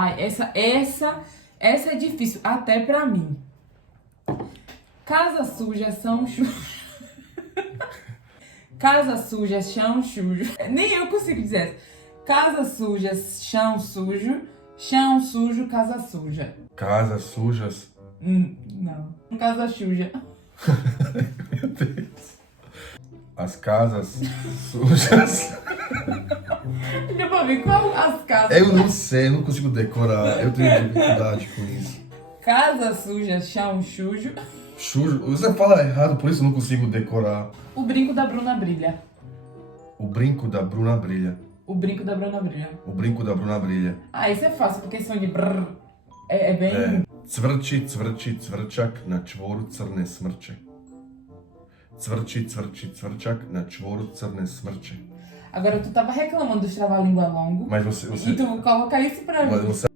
Ai, essa é difícil, até pra mim. Casa suja, são Casa suja, chão sujo. Nem eu consigo dizer essa. Casa suja, chão sujo. Chão sujo, casa suja. Casas sujas. Não. Casa suja. Meu Deus. As casas sujas. Deixa eu ver qual as casas. Eu não sei, eu não consigo decorar. Eu tenho dificuldade com isso. Casa suja, chão sujo. Sujo. Você fala errado, por isso eu não consigo decorar. O brinco da Bruna brilha. O brinco da Bruna brilha. O brinco da Bruna brilha. O brinco da Bruna brilha. Ah, isso é fácil, porque som de brrr é bem... É. Cvrči, cvrči, cvrčak na čvoru crne smrče. Cvrči, cvrči, cvrčak na čvoru crne smrče. Agora, tu tava reclamando dos trava-língua longo. Mas você... E tu coloca isso pra mim. Mas você